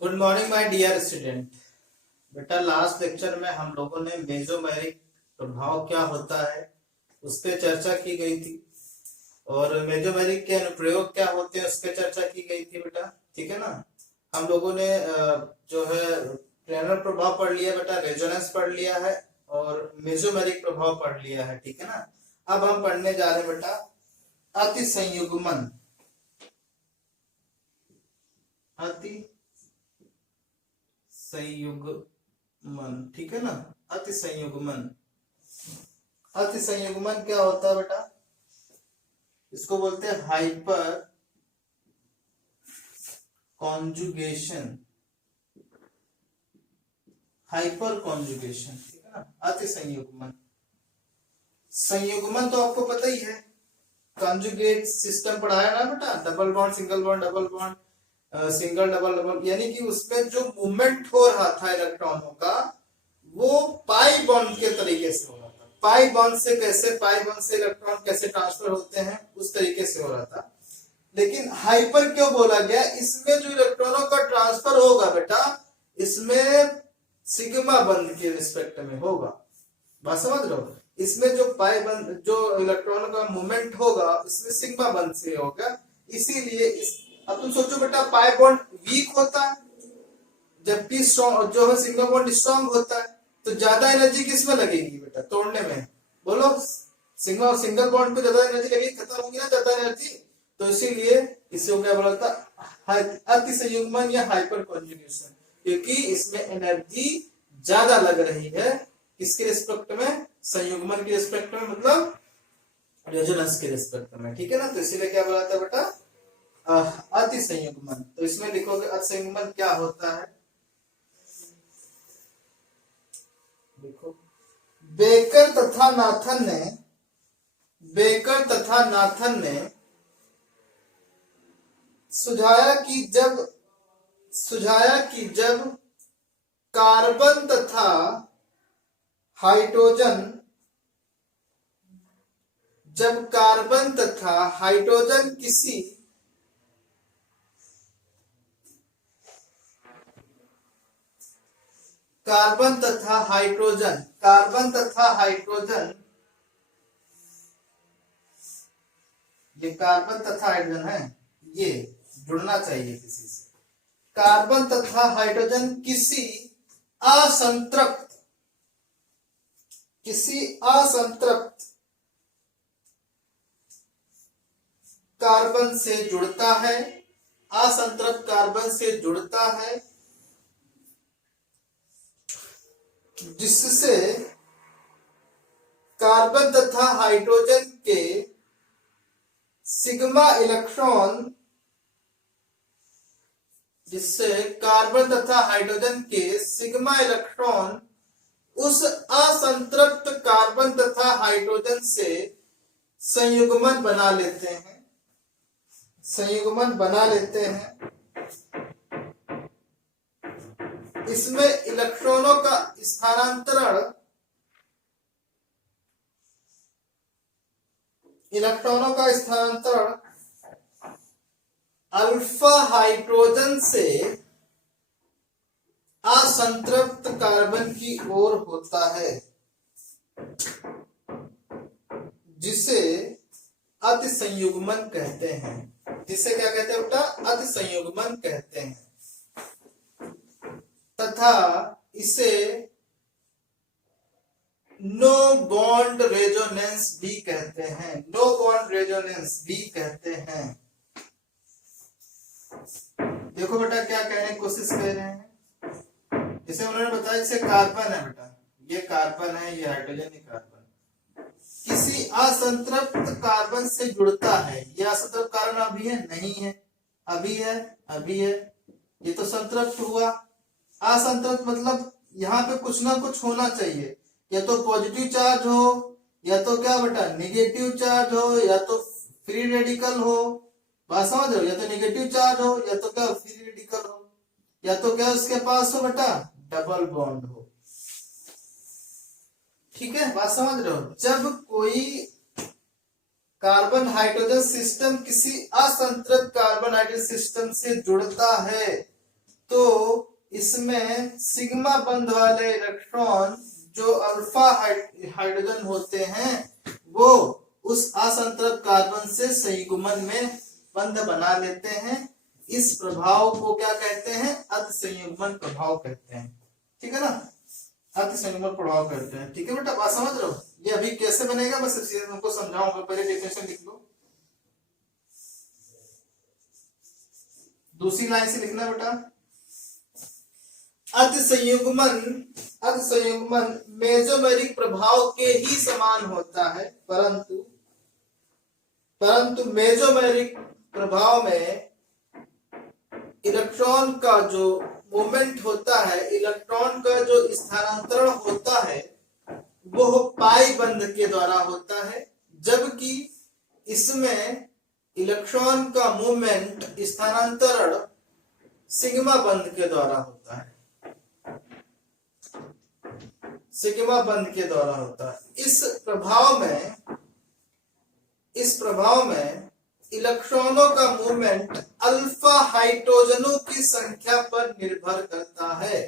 Good morning my dear student. बेटा last lecture में हम लोगों ने मेसोमेरिक प्रभाव क्या होता है उस पे चर्चा की गई थी और मेसोमेरिक के अनुप्रयोग क्या होते हैं उस पे चर्चा की गई थी बेटा। ठीक है ना। हम लोगों ने जो है प्लेनर प्रभाव पढ़ लिया बेटा, रेजोनेंस पढ़ लिया है और मेसोमेरिक प्रभाव पढ़ लिया है। ठीक है ना। अब हम पढ़ने जा रहे हैं बेटा अति संयुग्मन। अति संयुग्मन, ठीक है ना। अति संयुग्मन, अति संयुग्मन क्या होता है बेटा? इसको बोलते हैं हाइपर कॉन्जुगेशन। हाइपर कॉन्जुगेशन, ठीक है ना। अति संयुग्मन, संयुग्मन तो आपको पता ही है, कॉन्जुगेट सिस्टम पढ़ाया ना बेटा, double bond single bond double bond single double double, यानी कि उसमें जो मूवमेंट हो रहा था इलेक्ट्रॉनों का वो पाई बॉन्ड के तरीके से हो रहा था। पाई बॉन्ड से कैसे, पाई बॉन्ड से इलेक्ट्रॉन कैसे ट्रांसफर होते हैं उस तरीके से हो रहा था। लेकिन हाइपर क्यों बोला गया? इसमें जो इलेक्ट्रॉनों का ट्रांसफर होगा बेटा, इसमें सिग्मा बंध के रिस्पेक्ट में होगा। बात समझ रहे हो? इसमें जो पाई बंध, जो इलेक्ट्रॉनों का मूवमेंट होगा इसमें सिग्मा बंध से होगा। इसीलिए अब तुम सोचो बेटा, पाई बॉन्ड वीक होता है जबकि स्ट्रॉन्ग जो है सिग्मा बॉन्ड स्ट्रॉन्ग होता है, तो ज्यादा एनर्जी किसमें लगेगी बेटा तोड़ने में? बोलो, सिग्मा और सिंगल बॉन्ड पे ज्यादा एनर्जी लगेगी, खत्म होगी ना ज्यादा एनर्जी। तो इसीलिए इसे क्या बोला था, अति संयुग्मन या हाइपर कॉन्जुगेशन, क्योंकि इसमें एनर्जी ज्यादा लग रही है। किसके रिस्पेक्ट में? संयुग्मन के रिस्पेक्ट में, मतलब रेजोनेंस के रिस्पेक्ट में। ठीक है ना। तो इसीलिए क्या बोला था बेटा, अति संयुग्मन। तो इसमें लिखोगे अति संयुग्मन क्या होता है, देखो। बेकर तथा नाथन ने सुझाया कि जब कार्बन तथा हाइड्रोजन कार्बन तथा हाइड्रोजन, ये कार्बन तथा हाइड्रोजन है, ये जुड़ना चाहिए किसी से। कार्बन तथा हाइड्रोजन किसी असंतृप्त कार्बन से जुड़ता है, असंतृप्त कार्बन से जुड़ता है, जिससे कार्बन तथा हाइड्रोजन के सिग्मा इलेक्ट्रॉन उस असंतृप्त कार्बन तथा हाइड्रोजन से संयुग्मन बना लेते हैं। इसमें इलेक्ट्रॉनों का स्थानांतरण अल्फा हाइड्रोजन से असंतृप्त कार्बन की ओर होता है, जिसे अति संयुग्मन कहते हैं। जिसे क्या कहते हैं बेटा? अति संयुग्मन कहते हैं। तथा इसे नो बॉन्ड रेजोनेंस भी कहते हैं। देखो बेटा क्या कहने की कोशिश कर रहे हैं। जैसे उन्होंने बताया, जैसे कार्बन है बेटा, ये कार्बन है, ये हाइड्रोजन, ये कार्बन किसी असंतृप्त कार्बन से जुड़ता है। ये असंतृप्त कार्बन अभी है? नहीं है। अभी है। ये तो संतृप्त हुआ। असंतृप्त मतलब यहाँ पे कुछ ना कुछ होना चाहिए, या तो पॉजिटिव चार्ज हो, या तो क्या बेटा निगेटिव चार्ज हो, या तो फ्री रेडिकल हो। बात समझ रहे हो? या तो निगेटिव चार्ज हो, या तो क्या फ्री रेडिकल हो, या तो क्या उसके पास हो बेटा डबल बॉन्ड हो। ठीक है, बात समझ रहे हो? जब कोई कार्बन हाइड्रोजन सिस्टम किसी असंतृप्त कार्बन हाइड्रोजन सिस्टम से जुड़ता है तो इसमें सिग्मा बंध वाले इलेक्ट्रॉन जो अल्फा हाइड्रोजन होते हैं वो उस असंतरक कार्बन से संयुग्मन में बंध बना लेते हैं। इस प्रभाव को क्या कहते हैं? अतिसंयुग्मन प्रभाव कहते हैं। ठीक है ना, अतिसंयुग्मन प्रभाव कहते हैं। ठीक है बेटा, बात समझ रहे हो? ये अभी कैसे बनेगा बस इसे तुमको समझाऊंगा, पहले डेफिनेशन लिख लो। दूसरी लाइन से लिखना बेटा, अतिसंयुग्मन मेसोमेरिक प्रभाव के ही समान होता है, परंतु मेसोमेरिक प्रभाव में इलेक्ट्रॉन का जो मूवमेंट होता है, इलेक्ट्रॉन का जो स्थानांतरण होता है वो पाई बंध के द्वारा होता है, जबकि इसमें इलेक्ट्रॉन का मूवमेंट स्थानांतरण सिग्मा बंध के द्वारा होता है, सिग्मा बंध के द्वारा होता है। इस प्रभाव में इलेक्ट्रॉनों का मूवमेंट अल्फा हाइड्रोजनों की संख्या पर निर्भर करता है,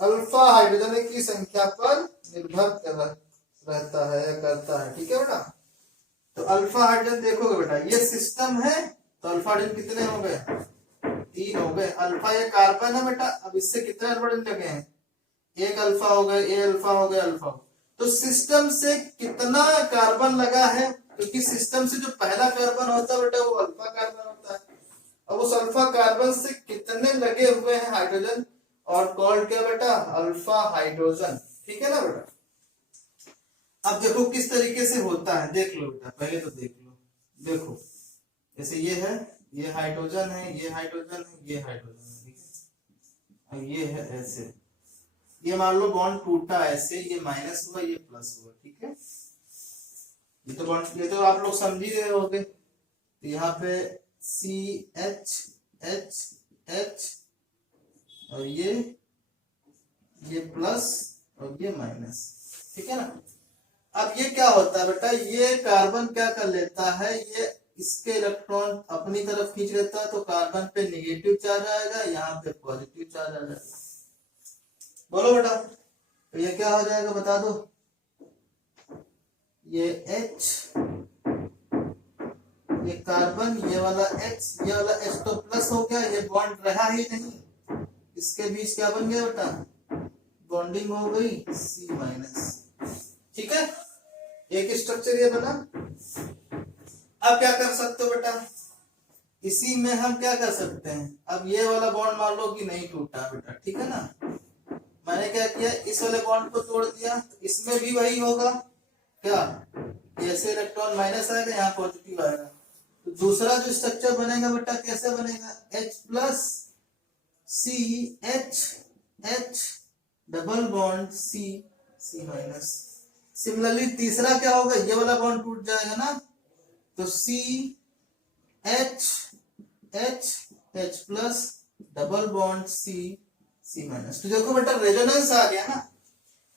अल्फा हाइड्रोजन की संख्या पर निर्भर रहता है, करता है। ठीक है बेटा, तो अल्फा हाइड्रोजन देखोगे बेटा, ये सिस्टम है तो अल्फा हाइड्रोजन कितने हो गए? 3 हो गए। अल्फा ये कार्बन है बेटा, अब इससे कितने हाइड्रोजन लगे हैं? एक अल्फा हो गए, ए अल्फा हो गए, अल्फा। तो सिस्टम से कितना कार्बन लगा है? क्योंकि सिस्टम से जो पहला कार्बन होता है बेटा वो अल्फा कार्बन होता है। अब उस अल्फा कार्बन से कितने लगे हुए हैं हाइड्रोजन, और कॉल्ड क्या बेटा? Alpha hydrogen. ठीक है ना बेटा, अब देखो किस तरीके से होता है, देख लो बेटा, पहले तो देख लो। देखो जैसे ये है, ये हाइड्रोजन है, ये हाइड्रोजन है, ये हाइड्रोजन है। ठीक है, ये है ऐसे, ये मान लो बॉन्ड टूटा ऐसे, ये माइनस हुआ, ये प्लस हुआ। ठीक है, ये तो बॉन्ड, ये तो आप लोग समझ ही रहे होगे। तो यहाँ पे CH H H और ये प्लस और ये माइनस। ठीक है ना, अब ये क्या होता है बेटा, ये कार्बन क्या कर लेता है, ये इसके इलेक्ट्रॉन अपनी तरफ खींच लेता है, तो कार्बन पे नेगेटिव चार्ज आएगा, यहाँ पे पॉजिटिव चार्ज आ जाएगा। बोलो बेटा, तो ये क्या हो जाएगा बता दो? ये H, ये कार्बन, ये वाला H, ये वाला H तो प्लस हो गया, ये बॉन्ड रहा ही नहीं, इसके बीच क्या बन गया बेटा? बॉन्डिंग हो गई C माइनस। ठीक है, एक स्ट्रक्चर ये बना। अब क्या कर सकते हो बेटा, इसी में हम क्या कर सकते हैं, अब ये वाला बॉन्ड मान लो कि नहीं टूटा बेटा। ठीक है ना, मैंने क्या किया, इस वाले बॉन्ड को तोड़ दिया, इसमें भी वही होगा क्या? ऐसे इलेक्ट्रॉन माइनस आएगा, यहाँ पॉजिटिव आएगा। तो दूसरा जो स्ट्रक्चर बनेगा बेटा कैसे बनेगा? H plus C H H double bond C minus. Similarly तीसरा क्या होगा, ये वाला बॉन्ड टूट जाएगा ना, तो C H H H plus double bond C minus. तो देखो बेटा रेजोनेंस आ गया ना।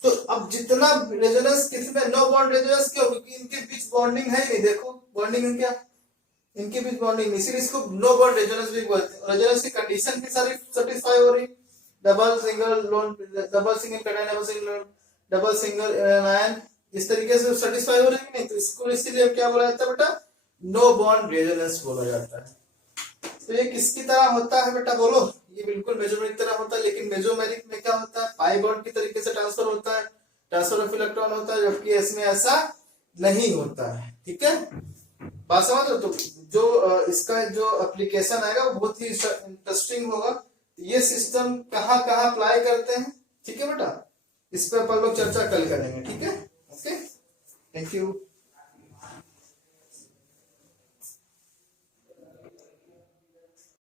तो अब जितना रेजोनेंस, कितने नो बॉन्ड रेजोनेंस क्यों? क्योंकि इनके बीच बॉन्डिंग है ही नहीं। देखो बॉन्डिंग है क्या, इनके बीच बॉन्डिंग नहीं, इसीलिए इसको नो बॉन्ड रेजोनेंस भी बोलते हैं। रेजोनेंस की कंडीशन भी सारी सेटिस्फाई हो रही, double single loan, double single cation, double single, double single ion, इस तरीके से सेटिस्फाई हो रही है नहीं, तो इसको इसीलिए क्या बोला जाता है बेटा? नो बॉन्ड रेजोनेंस बोला जाता है। तो ये किसकी तरह होता है बेटा बोलो? ये बिल्कुल मेसोमेरिक तरह होता है, लेकिन मेसोमेरिक में क्या होता है, पाई बॉन्ड की तरीके से ट्रांसफर होता है, ट्रांसफर ऑफ इलेक्ट्रॉन होता है, जबकि इसमें ऐसा नहीं होता है। ठीक है, बात समझ लो। तो जो इसका जो एप्लीकेशन आएगा वो बहुत ही इंटरेस्टिंग होगा। ये सिस्टम कहाँ कहाँ अप्लाई करते हैं, ठीक है बेटा, इस पर अपन लोग चर्चा कल करेंगे। ठीक है, ओके, थैंक यू।